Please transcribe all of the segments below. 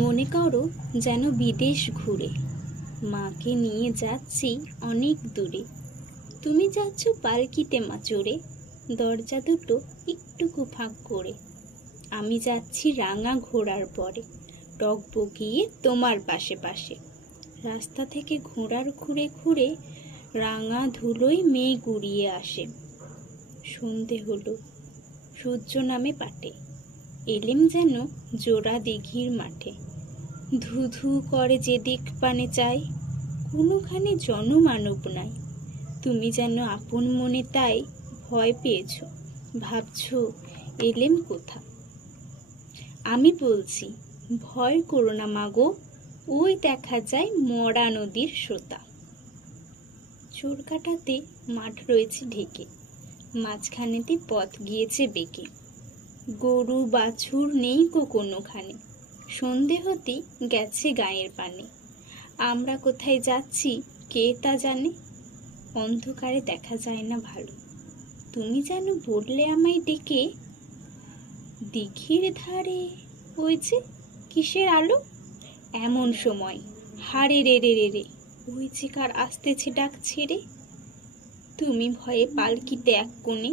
মনে করো যেন বিদেশ ঘুরে মাকে নিয়ে যাচ্ছি অনেক দূরে। তুমি যাচ্ছ পালকিতে মা চড়ে, দরজা দুটো একটুকু ফাঁক করে। আমি যাচ্ছি রাঙা ঘোড়ার পরে, টগবগিয়ে তোমার পাশে পাশে। রাস্তা থেকে ঘোড়ার ঘুরে ঘুরে রাঙা ধুলোয় মেঘ উড়িয়ে আসে। সন্ধে হলো, সূর্য নামে পাটে, এলেম যেন জোড়া দিঘির মাঠে। ধু ধু করে যেদিক পানে চাই, কোনোখানে জনমানব নাই। তুমি যেন আপন মনে তাই ভয় পেয়েছ, ভাবছ এলেম কোথা। আমি বলছি ভয় করো না মাগো, ওই দেখা যায় মরা নদীর স্রোতা। চোরকাটাতে মাঠ রয়েছে ঢেকে, মাঝখানেতে পথ গিয়েছে বেঁকে। গরু বাছুর নেই কোনোখানে, সন্ধে হতেই গেছে গায়ের পানে। আমরা কোথায় যাচ্ছি কে তা জানে, অন্ধকারে দেখা যায় না ভালো। তুমি যেন বললে আমায় ডেকে, দিঘির ধারে ওই যে কিসের আলো। এমন সময় হারে রে রে রে রে, ওই যে কার আসতেছে ডাক ছেড়ে। তুমি ভয়ে পালকিতে এক কোণে,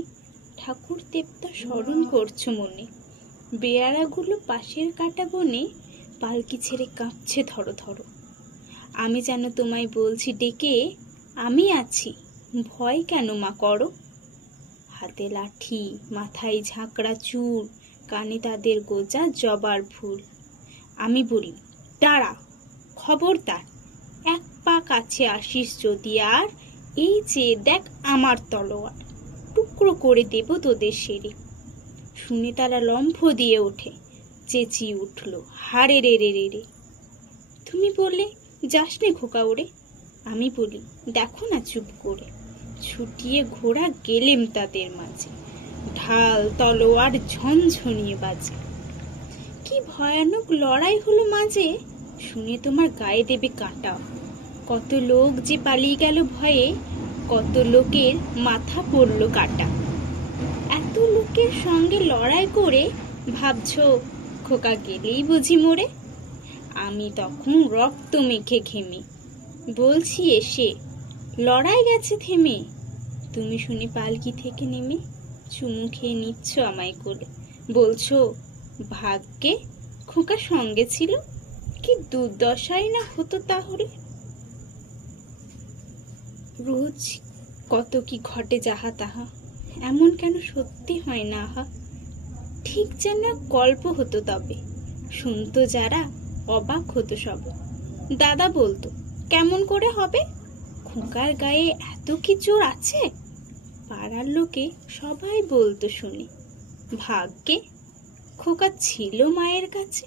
ঠাকুর দেবতা স্মরণ করছো মনে। বেয়ারাগুলো পাশের কাটা বনে, পালকি ছেড়ে কাঁপছে ধরো ধরো। আমি যেন তোমায় বলছি ডেকে, আমি আছি, ভয় কেন মা করো। হাতে লাঠি, মাথায় ঝাঁকড়া চুল, কানে তাদের গোজা জবার ফুল। আমি বলি দাঁড়া, খবরদার, এক পা কাছে আসিস যদি আর, এই যে দেখ আমার তলোয়ার, টুকরো করে দেব তোদের সেরে। শুনে তারা লম্ফ দিয়ে ওঠে, চেঁচিয়ে উঠল হারে রে রে রে রে। তুমি বললে যাস নে খোকা ওরে, আমি বলি দেখো না চুপ করে। ছুটিয়ে ঘোড়া গেলেম তাদের মাঝে, ঢাল তলোয়ার ঝনঝনিয়ে বাজে। কি ভয়ানক লড়াই হলো মাঝে, শুনে তোমার গায়ে দেবে কাঁটা। কত লোক যে পালিয়ে গেল ভয়ে, কত লোকের মাথা পড়ল কাটা। এত লোকের সঙ্গে লড়াই করে ভাবছো খোকা গেলেই বুঝি মরে। আমি তখন রক্ত মেখে ঘেমে বলছি এসে, লড়াই গেছে থেমে। তুমি শুনে পালকি থেকে নেমে চুমু খেয়ে নিচ্ছ আমায় কোলে, বলছো ভাগ্যে খোকা সঙ্গে ছিল, কি দুর্দশাই না হতো তাহলে। রোজ কত কি ঘটে যাহা তাহা, এমন কেন সত্যি হয় না আহা। ঠিক যেন গল্প হতো তবে, শুনতো যারা অবাক হতো সব। দাদা বলতো কেমন করে হবে, খোকার গায়ে এত কি জোর আছে। পাড়ার লোকে সবাই বলতো শুনে, ভাগ্যে খোকা ছিল মায়ের কাছে।